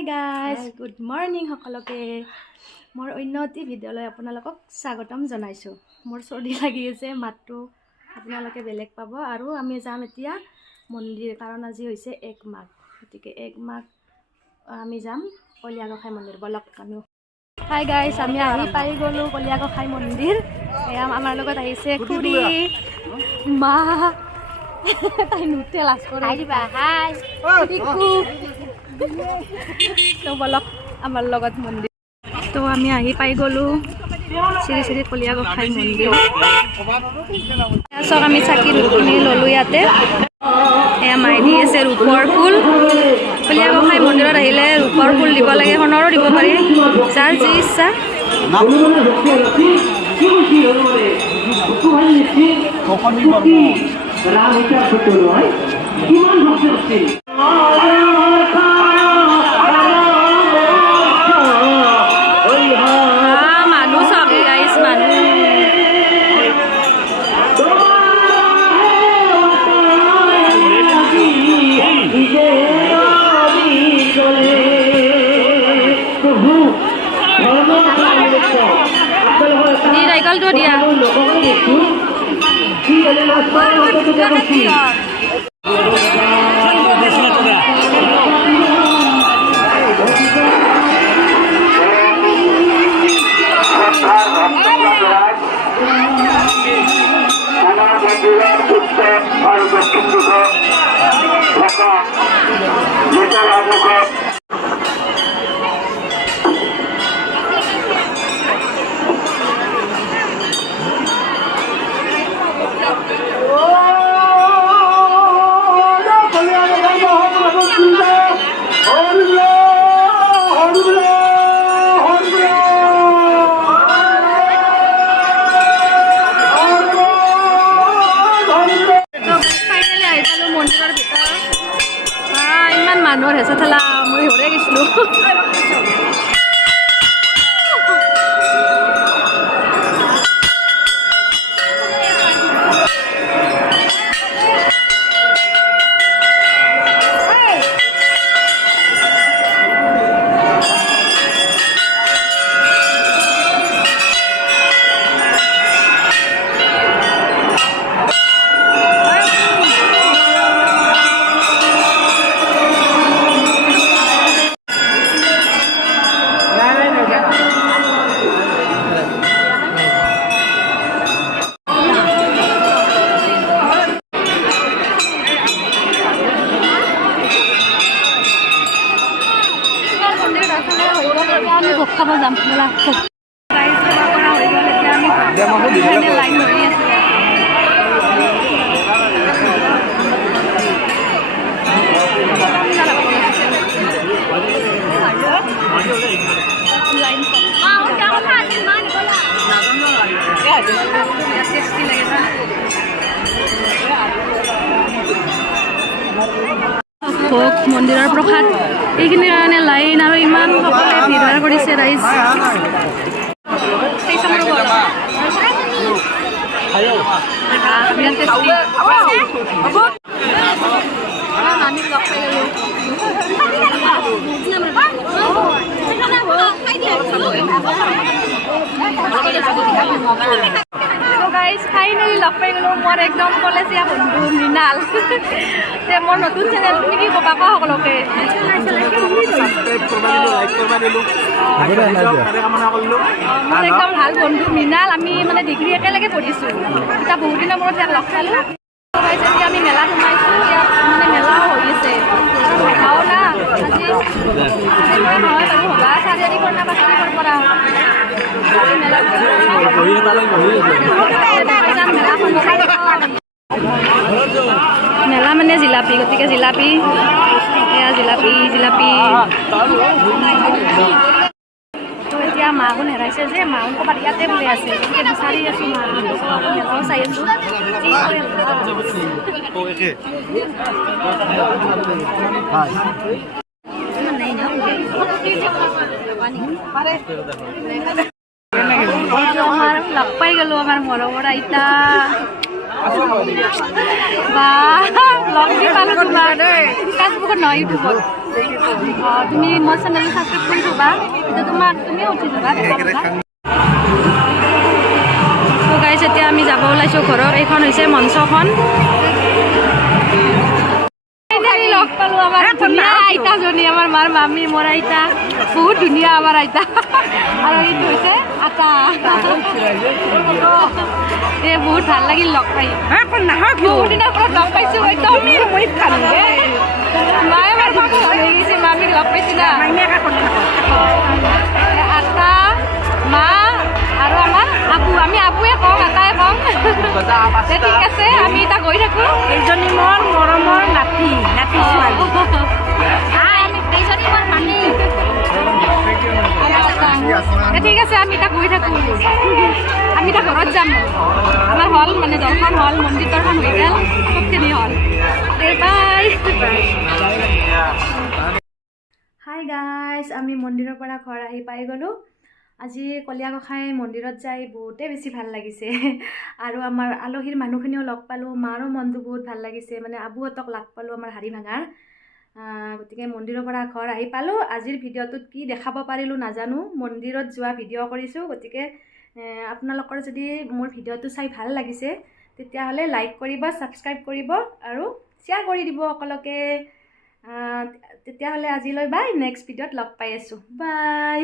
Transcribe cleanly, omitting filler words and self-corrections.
Hi guys, good morning সকলোকে মোৰ উন্নতি ভিডিঅ'লৈ আপোনালোকক স্বাগতম জনাইছো। মোৰ চৰ্দি লাগি আছে, মাতটো আপোনালোকে বেলেগ পাব আৰু আমি যাম এতিয়া মন্দিৰ কাৰণ আজি হৈছে 1 মাঘ। গতিকে 1 মাঘ আমি যাম কলিয়াগোসাই মন্দিৰ বলক আমি। Hi guys, আমি আহি পাই গলো কলিয়াগোসাই মন্দিৰ। এয়া আমাৰ লগত আহিছে খুৰী মা তাই নুতে লাজ কৰে। আহিবা হাই টিকু তো বলক আমাৰ লগত মন্দিৰ। তো আমি আহি পাই গলো শ্ৰী শ্ৰী কলিয়াগোসাই মন্দিৰ। চক আমি চাকি ধূপখিনি ললো ইয়াতে। এয়া মাই দি আছে ৰূপৰ ফুল। কলিয়াগোসাই মন্দিৰত আহিলে ৰূপৰ ফুল দিব লাগে, সোণৰো দিব পাৰি, যাৰ যি ইচ্ছা। মানুহ চাগে গাইছ, মানুহ নাৰিকলটো দিয়া মানুহৰ হেঁচা ঠেলা মই হৰে গৈছিলোঁ। আমি ভোগ খাব যাম বলা। লাইন ধৰি আছো। ভোগ মন্দিৰৰ প্ৰসাদ এইখিনিৰ কাৰণে লাইন আৰু ইমান সকলোৱে ভিৰ কৰিছে ৰাইজ। গাইজ ফাইনেলি লগ পাই গ'লো মোৰ একদম কলেজীয়া বন্ধু মৃণাল। মোৰ নতুন চেনেল, তুমি কি ক'বা কোৱা সকলোকে? মোৰ একদম ভাল বন্ধু মৃণাল, আমি মানে ডিগ্ৰী একেলগে পঢ়িছোঁ। এতিয়া বহুত দিনৰ মূৰত ইয়াক লগ পালোঁ। এতিয়া আমি মেলাত সোমাইছোঁ, ইয়াত মানে মেলাও হৈ আছে। ভাওনা আজি নহয় বাৰু, ভবা 4 তাৰিখৰ না 5 তাৰিখৰ পৰা মেলা মানে জিলাপি, গতিকে জিলাপি এয়া জিলাপি তো এতিয়া মাগুণ হেৰাইছে যে মাগুণ ক'ৰবাত ইয়াতে বোলে আছে, গতিকে বিচাৰি আছোঁ মেলাও চাই আছোঁ। লগ পাই গ'লো আমাৰ মৰমৰ আইতা। বা লগ দি পালোঁ তোমাৰ ফেচবুকত নহয়, ইউটিউবত। তুমি মোৰ চেনেলটো ছাবস্ক্ৰাইব কৰি থ'বা, তেতিয়া তোমাক তুমিও উঠি যাবা দেখা পাবা। তো গাইজ এতিয়া আমি যাব ওলাইছোঁ ঘৰত। এইখন হৈছে মঞ্চখন। লগ পালোঁ আমাৰ ধুনীয়া আইতাজনী, আমাৰ মাৰ মামী, মোৰ আইতা বহুত ধুনীয়া আমাৰ আইতা। আৰু এইটো হৈছে আটা। এই বহুত ভাল লাগিল লগ পাই। বহুত দিনৰ পৰা লগ পাইছোঁ। মায়ে আমাৰ হৈ গৈছে, মামীক লগ পাইছি না। আটা, মা আৰু আমাৰ আবু, আমি আবুৱে কওঁ, আটাই কওঁ। ঠিক আছে, আমি এতিয়া গৈ থাকোঁ। এইজনী মোৰ মৰমৰ নাতি ছোৱালী। এইজনী মোৰ মামী। ঠিক আছে, আমি এতিয়া গৈ থাকোঁ। আমি এতিয়া ঘৰত যাম। আমাৰ হ'ল মানে দৰ্শন হ'ল, মন্দিৰ দৰ্শন হৈ গ'ল, চবখিনি হ'ল। বাই। হাই গাইজ, আমি মন্দিৰৰ পৰা ঘৰ আহি পাই গ'লোঁ। আজি কলীয়া গোসাঁই মন্দিৰত যাই বহুতেই বেছি ভাল লাগিছে। আৰু আমাৰ আলহীৰ মানুহখিনিও লগ পালোঁ, মাৰো মনটো বহুত ভাল লাগিছে, মানে আবুহঁতক লগ পালোঁ আমাৰ হাৰি ভাঙাৰ। গতিকে মন্দিৰৰ পৰা ঘৰ আহি পালোঁ। আজিৰ ভিডিঅ'টোত কি দেখাব পাৰিলোঁ নাজানো, মন্দিৰত যোৱা ভিডিঅ' কৰিছোঁ। গতিকে আপোনালোকৰ যদি মোৰ ভিডিঅ'টো চাই ভাল লাগিছে তেতিয়াহ'লে লাইক কৰিব, ছাবস্ক্ৰাইব কৰিব আৰু শ্বেয়াৰ কৰি দিব সকলোকে। তেতিয়াহ'লে আজিলৈ বাই, নেক্সট ভিডিঅ'ত লগ পাই আছোঁ। বাই।